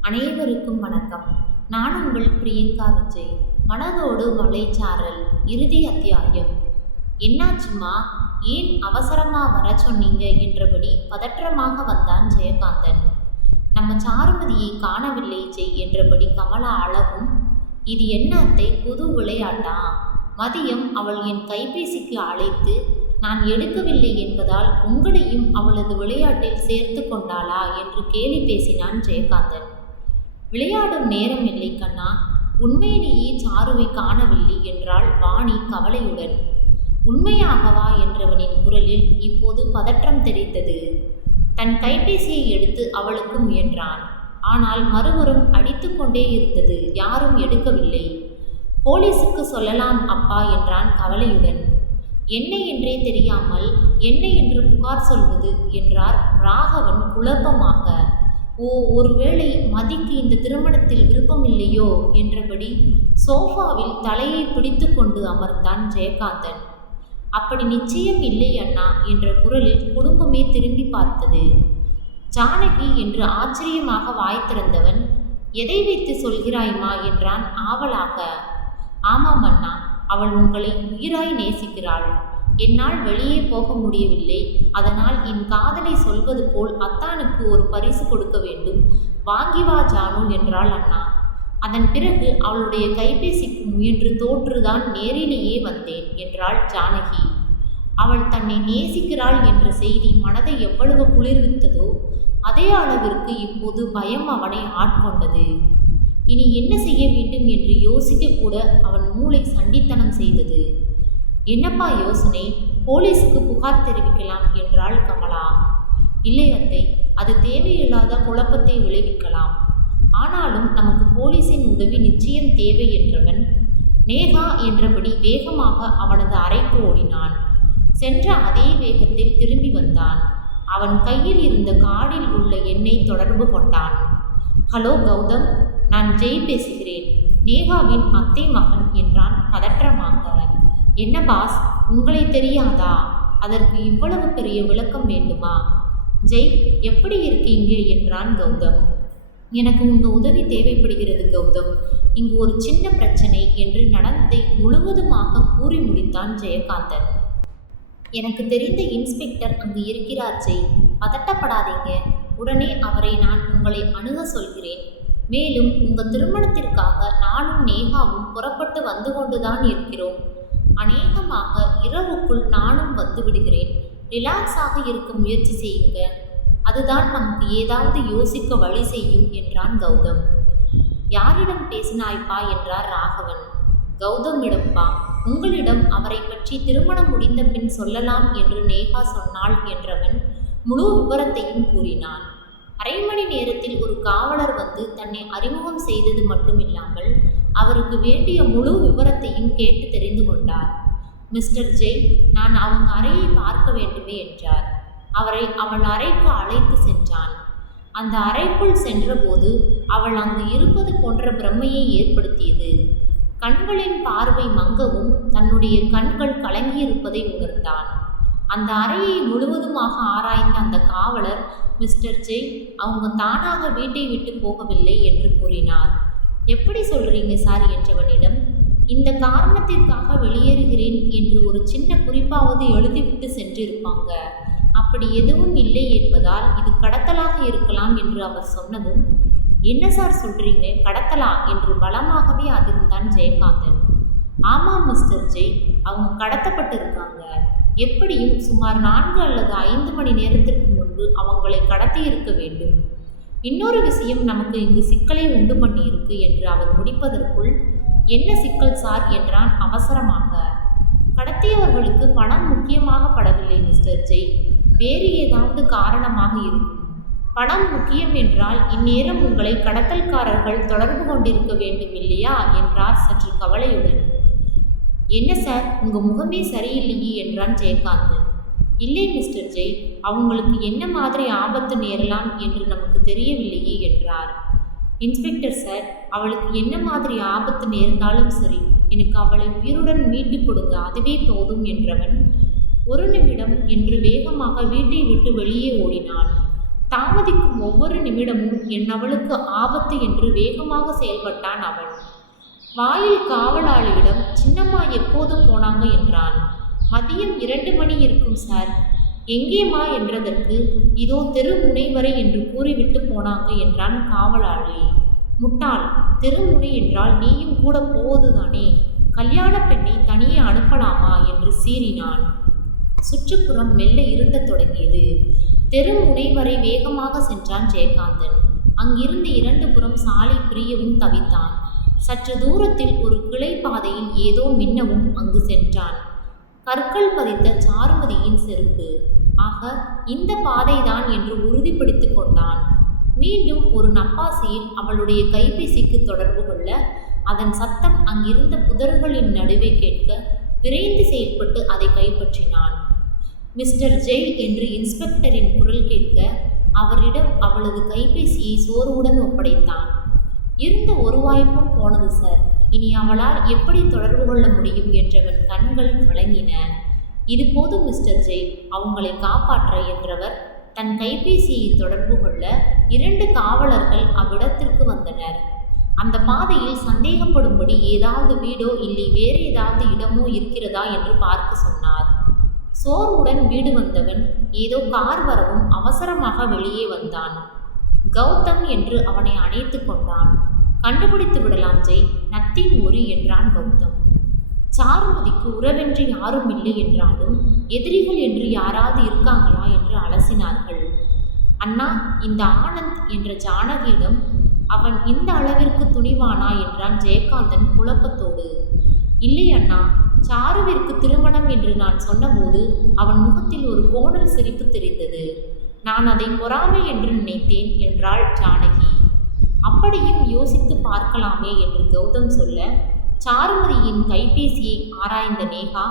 அனைவருக்கும் வணக்கம். நான் உங்கள் பிரியங்கா விஜய். மனதோடு மலைச்சாரல் இறுதி அத்தியாயம். என்னாச்சுமா? ஏன் அவசரமா வர சொன்னீங்க என்றபடி பதற்றமாக வந்தான் ஜெயகாந்தன். நம்ம சாருமதியை காணவில்லை ஜெய் என்றபடி கமலா அழகும் இது என்ன அத்தை? புது விளையாட்டா? மதியம் அவள் என் கைபேசிக்கு அழைத்து நான் எடுக்கவில்லை என்பதால் உங்களையும் அவளது விளையாட்டில் சேர்த்து கொண்டாளா? என்று கேலி பேசினான் ஜெயகாந்தன். விளையாடும் நேரம் இல்லை கண்ணா. உண்மையிலேயே சாருவை காணவில்லை என்றாள் வாணி கவலையுடன். உண்மையாகவா என்றவனின் குரலில் இப்போது பதற்றம் தெரிந்தது தன் கைபேசியை எடுத்து அவளுக்கு முயன்றான். ஆனால் மறுபுறம் அடித்து கொண்டே இருந்தது. யாரும் எடுக்கவில்லை. போலீசுக்கு சொல்லலாம் அப்பா என்றான் கவலையுடன். என்ன என்றே தெரியாமல் என்ன என்று புகார் சொல்வது என்றார் ராகவன் குழப்பமாக. ஓ ஒருவேளை மதிக்கு இந்த திருமணத்தில் விருப்பமில்லையோ? என்றபடி சோஃபாவில் தலையை பிடித்து கொண்டு அமர்ந்தான் ஜெயகாந்தன். அப்படி நிச்சயம் இல்லை அண்ணா என்ற குரலில் குடும்பமே திரும்பி பார்த்தது. ஜானகி என்று ஆச்சரியமாக வாய் திறந்தவன் எதை வைத்து சொல்கிறாய்மா? என்றான் ஆவலாக. ஆமாம் அண்ணா அவள் உங்களை உயிராய் நேசிக்கிறாள். என்னால் வெளியே போக முடியவில்லை. அதனால் என் காதலை சொல்வது போல் அத்தானுக்கு ஒரு பரிசு கொடுக்க வேண்டும். வாங்கி வா ஜானு என்றாள் அண்ணா. அதன் பிறகு அவளுடைய கைபேசிக்கு முயன்று தோற்றுதான் நேரிலேயே வந்தேன் என்றாள் ஜானகி. அவள் தன்னை நேசிக்கிறாள் என்ற செய்தி மனதை எவ்வளவு குளிர்வித்ததோ அதே அளவிற்கு இப்போது பயம் அவனை ஆட்கொண்டது. இனி என்ன செய்ய வேண்டும் என்று யோசிக்க கூட அவன் மூளை சண்டித்தனம் செய்தது. என்னப்பா யோசனை? போலீஸுக்கு புகார் தெரிவிக்கலாம் என்றாள் கமலா. இல்லை அத்தை அது தேவையில்லாத குழப்பத்தை விளைவிக்கலாம். ஆனாலும் நமக்கு போலீஸின் உதவி நிச்சயம் தேவை என்றவன் நேகா என்றபடி வேகமாக அவனது அறைக்கு ஓடினான். சென்ற அதே வேகத்தில் திரும்பி வந்தான். அவன் கையில் இருந்த காடில் உள்ள எண்ணை தொடர்பு கொண்டான். ஹலோ கௌதம் நான் ஜெய் பேசுகிறேன். நேகாவின் அத்தை மகன் என்றான் பதற்றமாக. என்ன பாஸ் உங்களை தெரியாதா? அதற்கு இவ்வளவு பெரிய விளக்கம் வேண்டுமா? ஜெய் எப்படி இருக்கீங்க என்றான் கௌதம். எனக்கு உங்க உதவி தேவைப்படுகிறது கௌதம். இங்கு ஒரு சின்ன பிரச்சனை என்று நடந்ததை முழுவதுமாக கூறி முடித்தான் ஜெயகாந்தன். எனக்கு தெரிந்த இன்ஸ்பெக்டர் அங்கு இருக்கிறார் ஜெய். பதட்டப்படாதீங்க. உடனே அவரை நான் உங்களை அணுக சொல்கிறேன். மேலும் உங்கள் திருமணத்திற்காக நானும் நேகாவும் புறப்பட்டு வந்து கொண்டுதான் இருக்கிறோம். அநேகமாக இரவுக்குள் நானும் வந்து விடுகிறேன். ரிலாக்ஸாக இருக்க முயற்சி செய்யுங்க. அதுதான் நமக்கு ஏதாவது யோசிக்க வழி செய்யும் என்றான் கௌதம். யாரிடம் பேசினாய்ப்பா? என்றார் ராகவன். கௌதமிடம்பா உங்களிடம் அவரை பற்றி திருமணம் முடிந்த பின் சொல்லலாம் என்று நேகா சொன்னாள் என்றவன் முழு விவரத்தையும் கூறினான். அரை மணி நேரத்தில் ஒரு காவலர் வந்து தன்னை அறிமுகம் செய்தது மட்டுமில்லாமல் அவருக்கு வேண்டிய முழு விவரத்தையும் கேட்டு தெரிந்து கொண்டார். மிஸ்டர் ஜெய் நான் அவங்க அறையை பார்க்க வேண்டுமே என்றார். அவரை அவள் அறைக்கு அழைத்து சென்றான். அந்த அறைக்குள் சென்றபோது அவள் அங்கு இருப்பது போன்ற பிரம்மையை ஏற்படுத்தியது. கண்களின் பார்வை மங்கவும் தன்னுடைய கண்கள் கலங்கியிருப்பதை உணர்ந்தான். அந்த அறையை முழுவதுமாக ஆராய்ந்த அந்த காவலர் மிஸ்டர் ஜெய் அவங்க தானாக வீட்டை விட்டு போகவில்லை என்று கூறினார். எப்படி சொல்றீங்க சார் என்றவனிடம் இந்த காரணத்திற்காக வெளியேறுகிறேன் என்று ஒரு சின்ன குறிப்பாவது எழுதிவிட்டு சென்றிருப்பாங்க. அப்படி எதுவும் இல்லை என்பதால் இது கடத்தலாக இருக்கலாம் என்று அவர் சொன்னதும் என்ன சார் சொல்றீங்க கடத்தலா என்று பலமாகவே அதிர்ந்தான் ஜெயகாந்தன். ஆமாம் மிஸ்டர் ஜெய் அவங்க கடத்தப்பட்டிருக்காங்க. எப்படியும் சுமார் நான்கு அல்லது ஐந்து மணி நேரத்திற்கு முன்பு அவங்களை கடத்தி இருக்க வேண்டும். இன்னொரு விஷயம் நமக்கு இங்கு சிக்கலை உண்டு பண்ணியிருக்கு என்று அவர் முடிப்பதற்குள் என்ன சிக்கல் சார்? என்றான் அவசரமாக. கடத்தியவர்களுக்கு பணம் முக்கியமாக படவில்லை மிஸ்டர் ஜெய் வேறு ஏதாவது காரணமாக இருக்கும். பணம் முக்கியம் என்றால் இந்நேரம் உங்களை கடத்தல்காரர்கள் தொடர்பு கொண்டிருக்க வேண்டும் இல்லையா? என்றார் சற்று கவலையுடன். என்ன சார்? உங்க முகமே சரியில்லையே என்றான் ஜெயகாந்தன். இல்லை மிஸ்டர் ஜெய் அவங்களுக்கு என்ன மாதிரி ஆபத்து நேரலாம் என்று நமக்கு தெரியவில்லையே என்றார். இன்ஸ்பெக்டர் சார் அவளுக்கு என்ன மாதிரி ஆபத்து நேர்ந்தாலும் சரி எனக்கு அவளை உயிருடன் மீட்டு கொடுங்க அதுவே போதும் என்றவன் ஒரு நிமிடம் என்று வேகமாக வீட்டை விட்டு வெளியே ஓடினான். தாமதிக்கும் ஒவ்வொரு நிமிடமும் என் அவளுக்கு ஆபத்து என்று வேகமாக செயல்பட்டான் அவன். வாயில் காவலாளியிடம் சின்னம்மா எப்போது போனாங்க? என்றான். மதியம் இரண்டு மணி இருக்கும் சார். எங்கேம்மா என்றதற்கு இதோ தெரு முனைவரை என்று கூறிவிட்டு போனாங்க என்றான் காவலாளி. முட்டாள் தெருமுனை என்றால் நீயும் கூட போவதுதானே? கல்யாண பெண்ணை தனியே அனுப்பலாமா என்று சீறினான். சுற்றுப்புறம் மெல்ல இருட்டத் தொடங்கியது. தெருமுனை வரை வேகமாக சென்றான் ஜெயகாந்தன். அங்கிருந்து இரண்டு புறம் சாலை பிரியவும் தவித்தான். சற்று தூரத்தில் ஒரு கிளை பாதையில் ஏதோ மின்னவும் அங்கு சென்றான். கற்கள் பதித்த சாருமதியின் செருப்பு. ஆக இந்த பாதைதான் என்று உறுதிப்படுத்திக் கொண்டான். மீண்டும் ஒரு நப்பாசையில் அவளுடைய கைபேசிக்கு தொடர்பு கொள்ள அதன் சத்தம் அங்கிருந்த புதர்களின் நடுவே கேட்க விரைந்து செயல்பட்டு அதை கைப்பற்றினான். மிஸ்டர் ஜெய் என்று இன்ஸ்பெக்டரின் குரல் கேட்க அவரிடம் அவளது கைபேசியை சோர்வுடன் ஒப்படைத்தான். இருந்த ஒரு வாய்ப்பும் போனது சார். இனி அவளால் எப்படி தொடர்பு கொள்ள முடியும் என்றவன் கண்கள் கலங்கின இது போதும் மிஸ்டர் ஜெய் அவங்களை காப்பாற்ற என்றவர் தன் கைபேசியை தொடர்பு கொள்ள இரண்டு காவலர்கள் அவ்விடத்திற்கு வந்தனர். அந்த பாதையில் சந்தேகப்படும்படி ஏதாவது வீடோ இல்லை வேறு ஏதாவது இடமோ இருக்கிறதா என்று பார்க்க சொன்னார். சோர்வுடன் வீடு வந்தவன் ஏதோ கார் வரவும் அவசரமாக வெளியே வந்தான். கௌதம் என்று அவனை அணைத்து கொண்டான். கண்டுபிடித்து விடலாம் ஜெய். நத்தின் ஒரு என்றான் கௌதம் சாருமதிக்கு உறவென்று யாரும் இல்லை என்றாலும் எதிரிகள் என்று யாராவது இருக்காங்களா என்று அலசினார்கள். அண்ணா இந்த ஆனந்த் என்ற ஜானகியிடம் அவன் இந்த அளவிற்கு துணிவானா என்றான் ஜெயகாந்தன் குழப்பத்தோடு. இல்லை அண்ணா சாருவிற்கு திருமணம் என்று நான் சொன்னபோது அவன் முகத்தில் ஒரு கோணல் சிரிப்பு தெரிந்தது. நான் அதை பொறாமை என்று நினைத்தேன் என்றாள் ஜானகி. அப்படியும் யோசித்து பார்க்கலாமே என்று கௌதம் சொல்ல சாருமதியின் கைபேசியை ஆராய்ந்த நேகா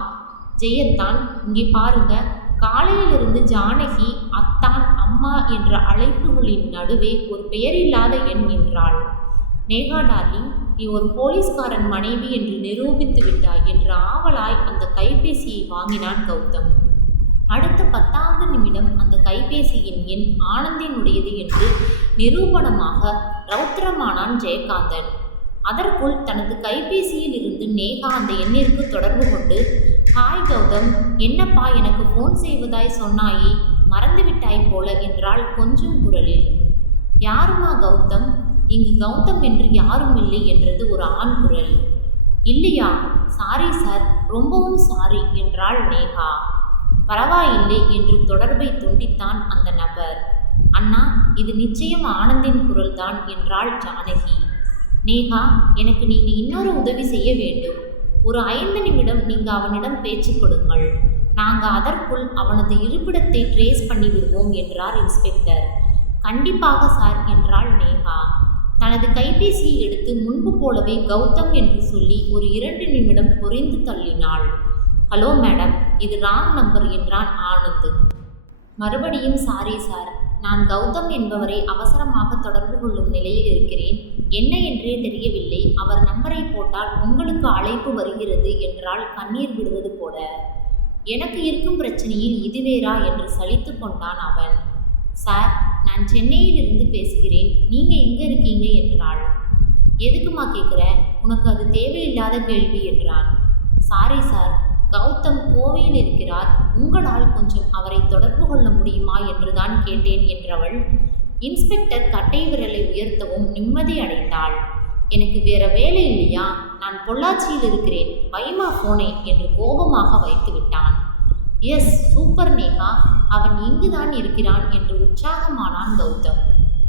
ஜெயத்தான் இங்கே பாருங்க காலையிலிருந்து ஜானகி அத்தான் அம்மா என்ற அழைப்புகளின் நடுவே ஒரு பெயரில்லாத எண் என்றாள் நேகா டார்லிங் நீ ஒரு போலீஸ்காரன் மனைவி என்று நிரூபித்து விட்டாய் என்று ஆவலாய் அந்த கைபேசியை வாங்கினான் கௌதம். அடுத்த பத்தாவது நிமிடம் அந்த கைபேசியின் எண் ஆனந்தினுடையது என்று நிரூபணமாக ரௌத்திரமானான் ஜெயகாந்தன். அதற்குள் தனது கைபேசியில் இருந்து நேகா அந்த எண்ணிற்கு தொடர்பு கொண்டு ஹாய் கௌதம் என்னப்பா எனக்கு ஃபோன் செய்வதாய் சொன்னாயே மறந்துவிட்டாய் போல என்றாள் கொஞ்சம் குரலில். யாருமா கௌதம்? இங்கு கௌதம் என்று யாரும் இல்லை என்றது ஒரு ஆண் குரல். இல்லையா? சாரி சார் ரொம்பவும் சாரி என்றாள் நேகா. பரவாயில்லை என்று தொடர்பை துண்டித்தான் அந்த நபர். அண்ணா இது நிச்சயம் ஆனந்தின் குரல்தான் என்றாள் ஜானகி. நேகா எனக்கு நீங்க இன்னொரு உதவி செய்ய வேண்டும். ஒரு ஐந்து நிமிடம் நீங்க அவனிடம் பேச்சு கொடுங்கள். நாங்க அதற்குள் அவனது இருப்பிடத்தை ட்ரேஸ் பண்ணி விடுவோம் என்றார் இன்ஸ்பெக்டர். கண்டிப்பாக சார் என்றாள் நேகா. தனது கைபேசியை எடுத்து முன்பு போலவே கௌதம் என்று சொல்லி ஒரு இரண்டு நிமிடம் பொறிந்து தள்ளினாள். ஹலோ மேடம் இது ராங் நம்பர் என்றான் ஆனந்த். மறுபடியும் சாரி சார் நான் கௌதம் என்பவரை அவசரமாக தொடர்பு கொள்ளும் நிலையில் இருக்கிறேன். என்ன என்றே தெரியவில்லை. அவர் நம்பரை போட்டால் உங்களுக்கு அழைப்பு வருகிறது என்றால் கண்ணீர் விடுவது போல. எனக்கு இருக்கும் பிரச்சனையில் இதுவேரா என்று சலித்து கொண்டான் அவன். சார் நான் சென்னையில் இருந்து பேசுகிறேன். நீங்கள் எங்கே இருக்கீங்க? என்றாள். எதுக்குமா கேட்குற உனக்கு அது தேவையில்லாத கேள்வி என்றான். Sorry sir. கௌதம் கோவையில் இருக்கிறார். உங்களால் கொஞ்சம் அவரை தொடர்பு கொள்ள முடியுமா என்றுதான் கேட்டேன் என்றவள் இன்ஸ்பெக்டர் கட்டை விரலை உயர்த்தவும் நிம்மதி அடைந்தாள். எனக்கு வேற வேலை இல்லையா? நான் பொள்ளாச்சியில் இருக்கிறேன். வைமா போனே என்று கோபமாக வைத்து விட்டான். Yes super Neha. அவன் இங்குதான் இருக்கிறான் என்று உற்சாகமானான் கௌதம்.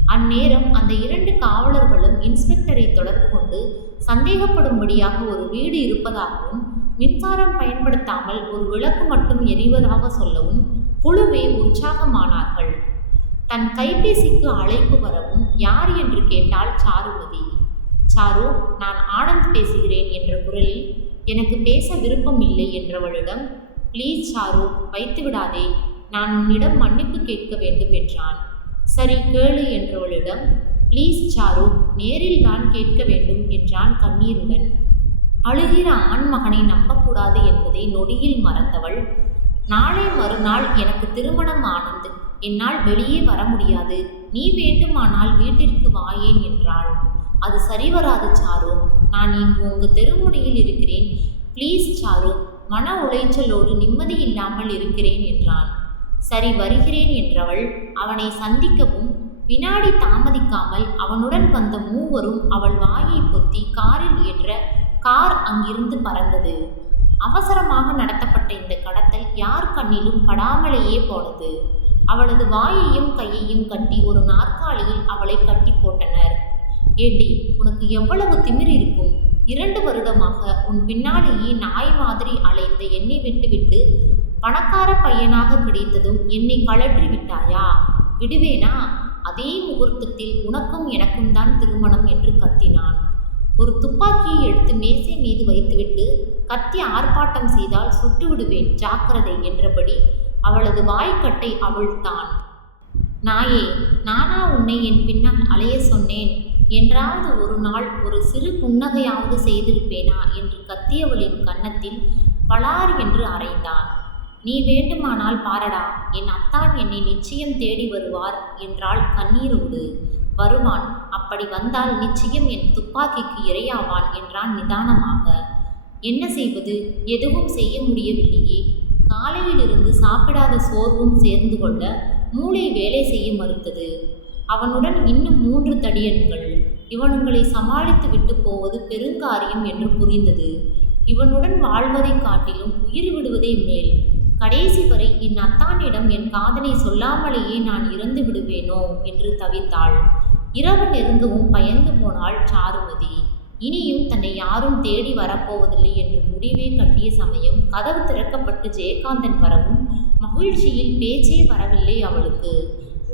அந்நேரம் அந்த இரண்டு காவலர்களும் இன்ஸ்பெக்டரை தொடர்பு கொண்டு சந்தேகப்படும்படியாக ஒரு வீடு இருப்பதாகவும் மின்சாரம் பயன்படுத்தாமல் ஒரு விளக்கு மட்டும் எரிவதாக சொல்லவும் குழுவே உற்சாகமானார்கள். தன் கைபேசிக்கு அழைப்பு வரவும் யார் என்று கேட்டாள் சாருமதி. சாரு நான் ஆனந்த் பேசுகிறேன் என்ற குரலில் எனக்கு பேச விருப்பம் இல்லை என்றவளிடம் ப்ளீஸ் சாரு வைத்து விடாதே நான் உன்னிடம் மன்னிப்பு கேட்க வேண்டும் என்றான். சரி கேளு என்றவளிடம் ப்ளீஸ் சாரு நேரில் தான் கேட்க வேண்டும் என்றான் கண்ணீருடன். அழுகிற ஆண்மகனை நம்பக்கூடாது என்பதை நொடியில் மறந்தவள். நாளை மறுநாள் எனக்கு திருமணம் ஆனது. என்னால் வெளியே வர முடியாது. நீ வேண்டுமானால் வீட்டிற்கு வாயேன் என்றாள். அது சரிவராது சாரு. நான் இங்கு உங்க தெருமுனையில் இருக்கிறேன். ப்ளீஸ் சாரு. மன உளைச்சலோடு நிம்மதி இல்லாமல் இருக்கிறேன் என்றான். சரி வருகிறேன் என்றவள். அவனை சந்திக்கவும் வினாடி தாமதிக்காமல் அவனுடன் வந்த மூவரும் அவள் வாயை பொத்தி காரில் ஏற்ற கார் அங்கிருந்து பறந்தது. அவசரமாக நடத்தப்பட்ட இந்த கடத்தல் யார் கண்ணிலும் படாமலேயே போனது. அவளது வாயையும் கையையும் கட்டி ஒரு நாற்காலியில் அவளை கட்டி போட்டனர். ஏண்டி உனக்கு எவ்வளவு திமிர் இருக்கும்? இரண்டு வருடமாக உன் பின்னாலேயே நாய் மாதிரி அலைந்த என்னை விட்டுவிட்டு பணக்கார பையனாக கிடைத்ததும் என்னை கழற்றி விட்டாயா? விடுவேனா? அதே முகூர்த்தத்தில் உனக்கும் எனக்கும் தான் திருமணம் என்று கத்தினான். ஒரு துப்பாக்கியை எடுத்து மேசை மீது வைத்துவிட்டு கத்தி ஆர்ப்பாட்டம் செய்தால் சுட்டு விடுவேன் ஜாக்கிரதை என்றபடி அவளது வாய்க்கட்டை அவிழ்த்தான். நாயே நானா உன்னை என் பின்னால் அலைய சொன்னேன். என்றாவது ஒரு நாள் ஒரு சிறு புன்னகையாவது செய்திருப்பேனா? என்று கத்தியவளின் கன்னத்தில் பலார் என்று அறைந்தான். நீ வேண்டுமானால் பாரடா. என் அத்தான் என்னை நிச்சயம் தேடி வருவார். என்றாள் கண்ணீரோடு. வருவான். அப்படி வந்தால் நிச்சயம் என் துப்பாக்கிக்கு இரையாவான் என்றான் நிதானமாக. என்ன செய்வது? எதுவும் செய்ய முடியவில்லையே. காலையிலிருந்து சாப்பிடாத சோர்வும் சேர்ந்து கொள்ள மூளை வேலை செய்ய மறுத்தது. அவனுடன் இன்னும் மூன்று தடியன்கள். இவனுங்களை சமாளித்து விட்டு போவது பெருங்காரியம் என்று புரிந்தது. இவனுடன் வாழ்வதைக் காட்டிலும் உயிர் விடுவதே மேல். கடைசி வரை என் அத்தானிடம் என் காதலை சொல்லாமலேயே நான் இறந்து விடுவேனோ? என்று தவித்தாள். இரவு நெருங்கவும் பயந்து போனாள் சாருமதி. இனியும் தன்னை யாரும் தேடி வரப்போவதில்லை என்று முடிவே கட்டிய சமயம் கதவு திறக்கப்பட்டு ஜெயகாந்தன் வரவும் மகிழ்ச்சியில் பேச்சே வரவில்லை அவளுக்கு.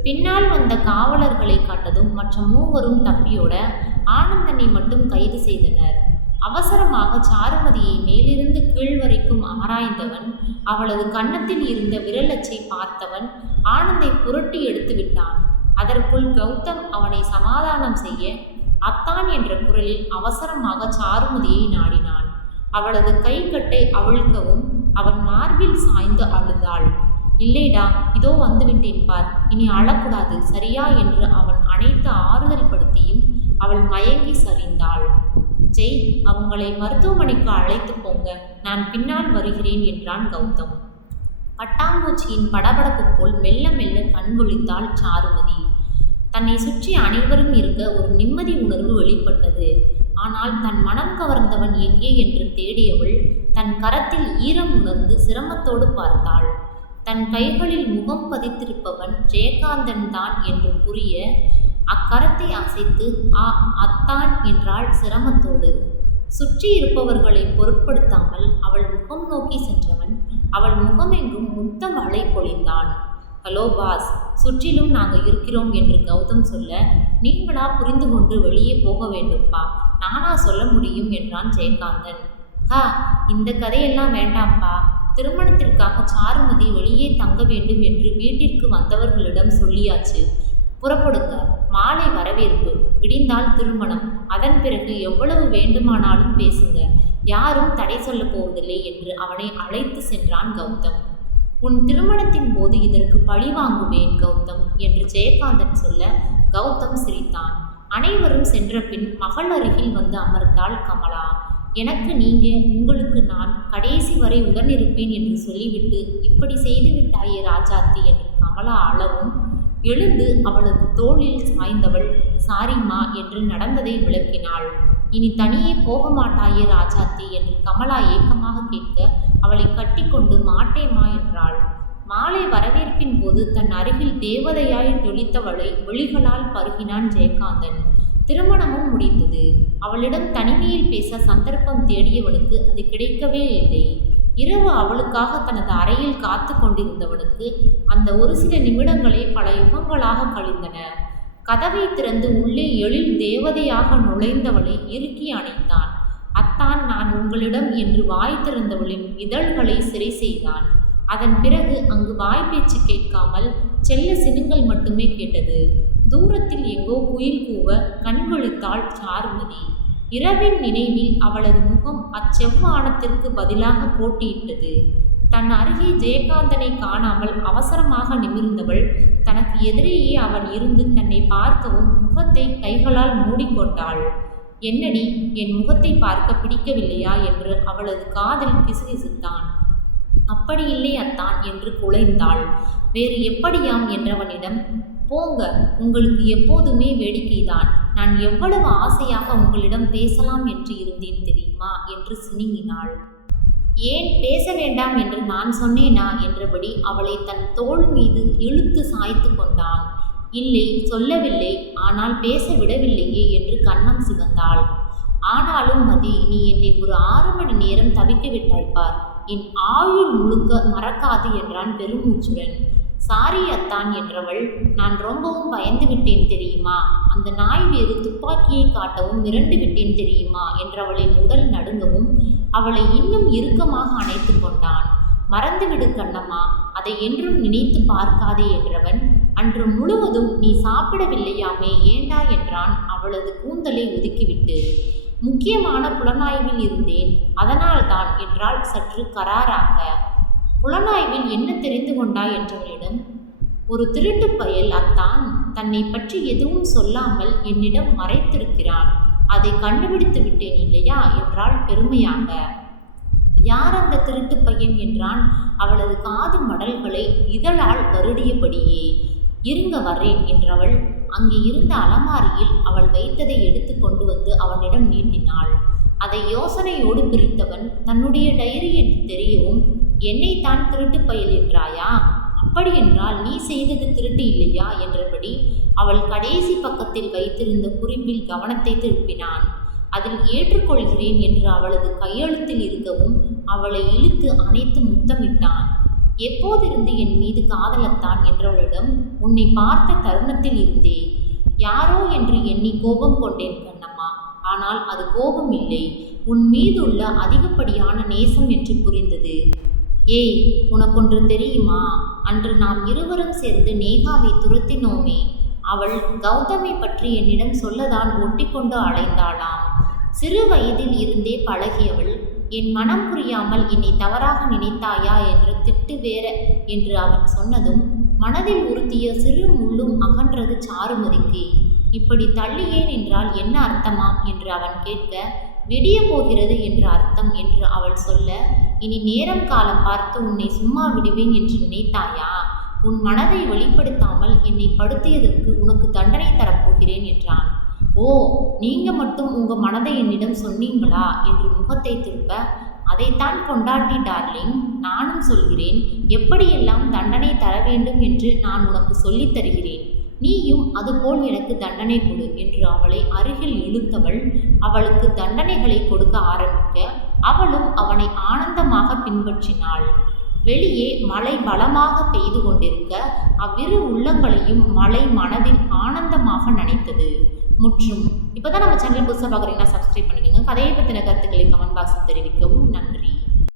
பின்னால் வந்த காவலர்களை கண்டதும் மற்ற மூவரும் தப்பியோட ஆனந்தனை மட்டும் கைது செய்தனர். அவசரமாக சாருமதியை மேலிருந்து கீழ் வரைக்கும் ஆராய்ந்தவன் அவளது கன்னத்தில் இருந்த விரலச்சை பார்த்தவன் ஆனந்தை புரட்டி எடுத்து விட்டான். அதற்குள் கௌதம் அவனை சமாதானம் செய்ய அத்தான் என்ற குரலில் அவசரமாக சாருமதியை நாடினான். அவளது கைக்கட்டை அவிழ்க்கவும் அவன் மார்பில் சாய்ந்து அழுதாள். இல்லைடா இதோ வந்துவிட்டேன் பார். இனி அழக்கூடாது சரியா என்று அவன் அனைத்து ஆறுதல் படுத்தியும் அவள் மயங்கி சரிந்தாள். ஜெய் அவங்களை மருத்துவமனைக்கு அழைத்து போங்க. நான் பின்னால் வருகிறேன் என்றான் கௌதம். பட்டாம்பூச்சியின் படபடப்பு போல் மெல்ல மெல்ல கண் விழித்தாள் சாருமதி. தன்னை சுற்றி அனைவரும் இருக்க ஒரு நிம்மதி உணர்வு வெளிப்பட்டது. ஆனால் தன் மனம் கவர்ந்தவன் எங்கே என்று தேடியவள் தன் கரத்தில் ஈரம் உணர்ந்து சிரமத்தோடு பார்த்தாள். தன் கைகளில் முகம் பதித்திருப்பவன் ஜெயகாந்தன் தான் என்று புரிய அக்கரத்தை அசைத்து ஆ அத்தான் என்றாள் சிரமத்தோடு. சுற்றி இருப்பவர்களை பொருட்படுத்தாமல் அவள் முகம் நோக்கி சென்றவன் அவள் முகமெங்கும் முத்தம் அலை பொழிந்தான். ஹலோ பாஸ் சுற்றிலும் நாங்கள் இருக்கிறோம் என்று கௌதம் சொல்ல நீங்களா புரிந்து கொண்டு வெளியே போக வேண்டும்பா நானா சொல்ல முடியும் என்றான் ஜெயகாந்தன். ஹா இந்த கதையெல்லாம் வேண்டாம்ப்பா திருமணத்திற்காக சாருமதி வெளியே தங்க வேண்டும் என்று வீட்டிற்கு வந்தவர்களிடம் சொல்லியாச்சு. புறப்படுங்க மாலை வரவேற்பு விடிந்தால் திருமணம் அதன் பிறகு எவ்வளவு வேண்டுமானாலும் பேசுங்க யாரும் தடை சொல்லப் போவதில்லை என்று அவனை அழைத்து சென்றான் கௌதம். உன் திருமணத்தின் போது இதற்கு பழி வாங்குவேன் கௌதம் என்று ஜெயகாந்தன் சொல்ல கௌதம் சிரித்தான். அனைவரும் சென்ற பின் மகள் அருகில் வந்து அமர்ந்தாள் கமலா. எனக்கு நீங்க உங்களுக்கு நான் கடைசி வரை உடனிருப்பேன் என்று சொல்லிவிட்டு இப்படி செய்து விட்டாயே ராஜாத்தி என்று கமலா அளவும் எழுந்து அவளது தோளில் சாய்ந்தவள் சாரிம்மா என்று நடந்ததை விளக்கினாள். இனி தனியே போக மாட்டாயே ராஜாத்தி என்று கமலா ஏக்கமாக கேட்க அவளை கட்டிக்கொண்டு மாட்டேமா என்றாள். மாலை வரவேற்பின் போது தன் அருகில் தேவதையாய் ஜொலித்தவளை ஒளிகளால் பருகினான் ஜெயகாந்தன். திருமணமும் முடிந்தது. அவளிடம் தனிமையில் பேச சந்தர்ப்பம் தேடியவனுக்கு அது கிடைக்கவே இல்லை. இரவு அவளுக்காக தனது அறையில் காத்து கொண்டிருந்தவனுக்கு அந்த ஒரு சில நிமிடங்களே பல யுகங்களாக கழிந்தன. கதவை திறந்து உள்ளே எழில் தேவதையாக நுழைந்தவளை இறுக்கி அணைத்தான். அத்தான் நான் உங்களிடம் என்று வாய் திறந்தவளின் இதழ்களை சிறை செய்தான். அதன் பிறகு அங்கு வாய் பேச்சு கேட்காமல் செல்ல சினுங்கள் மட்டுமே கேட்டது. தூரத்தில் எங்கோ குயில் கூவ கண்வழித்தாள் சாருமதி. இரவின் நினைவில் அவளது முகம் அச்செவ்வானத்திற்கு பதிலாக போட்டியிட்டது. தன் அருகே ஜெயகாந்தனை காணாமல் அவசரமாக நிமிர்ந்தவள் தனக்கு எதிரேயே அவன் இருந்து தன்னை பார்க்கவும் முகத்தை கைகளால் மூடிக்கொண்டாள். என்னடி என் முகத்தை பார்க்க பிடிக்கவில்லையா? என்று அவளது காதில் பிசுகிசுத்தான் அப்படி இல்லை அத்தான் என்று குலைந்தாள். வேறு எப்படியாம்? என்றவனிடம் போங்க உங்களுக்கு எப்போதுமே வேடிக்கைதான். நான் எவ்வளவு ஆசையாக உங்களிடம் பேசலாம் என்று இருந்தேன் தெரியுமா? என்று சினுங்கினாள். ஏன் பேச வேண்டாம் என்று நான் சொன்னேனா என்றபடி அவளை தன் தோள் மீது இழுத்து சாய்த்து கொண்டான் இல்லை சொல்லவில்லை. ஆனால் பேச விடவில்லையே என்று கண்ணம் சிவந்தாள். ஆனாலும் மதி நீ என்னை ஒரு ஆறு மணி நேரம் தவிக்க விட்டாய்ப்பார் என் ஆயுள் முழுக்க மறக்காது என்றான் பெருமூச்சுடன். சாரி அத்தான் என்றவள் நான் ரொம்பவும் பயந்து விட்டேன் தெரியுமா? அந்த நாய் வேறு துப்பாக்கியை காட்டவும் மிரண்டு விட்டேன் தெரியுமா? என்றவளின் உடல் நடுங்கவும் அவளை இன்னும் இறுக்கமாக அணைத்து கொண்டான். மறந்துவிடு கண்ணம்மா அதை என்றும் நினைத்து பார்க்காதே என்றவன் அன்று முழுவதும் நீ சாப்பிடவில்லையாமே ஏண்டா? என்றான் அவளது கூந்தலை ஒதுக்கிவிட்டு. முக்கியமான புலனாய்வில் இருந்தேன் அதனால்தான் என்றாள் சற்று கராராக. புலனாய்வில் என்ன தெரிந்து கொண்டாய் என்றவனிடம் ஒரு திருட்டு பயல் அத்தான் தன்னை பற்றி எதுவும் சொல்லாமல் என்னிடம் மறைத்திருக்கிறான். அதை கண்டுபிடித்து விட்டேன் இல்லையா? என்றாள் பெருமையாக. யார் அந்த திருட்டு பையன்? என்றான். அவளது காது மடல்களை இதழால் வருடியபடியே. இருங்க வரேன் என்றவள் அங்கே இருந்த அலமாரியில் அவள் வைத்ததை எடுத்து கொண்டு வந்து அவனிடம் நீட்டினாள். அதை யோசனையோடு பிரித்தவன் தன்னுடைய டைரி என்று தெரியவும் என்னை தான் திருட்டு பயல் என்றாயா அப்படியென்றால் நீ செய்தது திருட்டு இல்லையா? என்றபடி அவள் கடைசி பக்கத்தில் வைத்திருந்த குறிப்பில் கவனத்தை திருப்பினான். அதில் ஏற்றுக்கொள்கிறேன் என்று அவளது கையெழுத்தில் இருக்கவும் அவளை இழுத்து அணைத்து முத்தமிட்டான். எப்போதிருந்து என் மீது காதலத்தான் என்றவளிடம் உன்னை பார்த்த தருணத்தில் இருந்தே. யாரோ என்று எண்ணி கோபம் கொண்டேன் கண்ணம்மா. ஆனால் அது கோபம் இல்லை. உன் மீதுள்ள அதிகப்படியான நேசம் என்று புரிந்தது. ஏய் உனக்கொன்று தெரியுமா? அன்று நாம் இருவரும் சேர்ந்து நேகாவை துரத்தினோமே. அவள் கௌதமை பற்றி என்னிடம் சொல்லதான் ஒட்டிக்கொண்டு அலைந்தாளாம். சிறு வயதில் இருந்தே பழகியவள் என் மனம் புரியாமல் என்னை தவறாக நினைத்தாயா? என்று திட்டு வேற என்று அவன் சொன்னதும் மனதில் உறுத்திய சிறு முள்ளும் அகன்றது சாருமதிக்கு இப்படி தள்ளியேன் என்றால் என்ன அர்த்தமாம்? என்று அவன் கேட்க வெடிய போகிறது என்று அர்த்தம் என்று அவள் சொல்ல இனி நேரம் காலம் பார்த்து உன்னை சும்மா விடுவேன் என்று நினைத்தாயா? உன் மனதை வெளிப்படுத்தாமல் என்னை படுத்தியதற்கு உனக்கு தண்டனை தரப்போகிறேன் என்றான். ஓ நீங்க மட்டும் உங்க மனதை என்னிடம் சொன்னீங்களா? என்று முகத்தை திருப்ப அதைத்தான் கொண்டாட்டி டார்லிங் நானும் சொல்கிறேன். எப்படியெல்லாம் தண்டனை தர வேண்டும் என்று நான் உனக்கு சொல்லித் தருகிறேன். நீயும் அதுபோல் எனக்கு தண்டனை கொடு என்று அவளை அருகில் இழுத்தவள் அவளுக்கு தண்டனைகளை கொடுக்க ஆரம்பிக்க அவளும் அவனை ஆனந்தமாக பின்பற்றினாள். வெளியே மழை பலமாக பெய்து கொண்டிருக்க அவ்விரு உள்ளங்களையும் மழை மனதில் ஆனந்தமாக நினைத்தது. முற்றும். இப்போதான் நம்ம சேனல் புதுசாக பார்க்குறீங்கன்னா சப்ஸ்கிரைப் பண்ணிக்கோங்க. கதையை பற்றின கருத்துக்களை கமெண்ட் பாக்ஸில் தெரிவிக்கவும் நன்றி.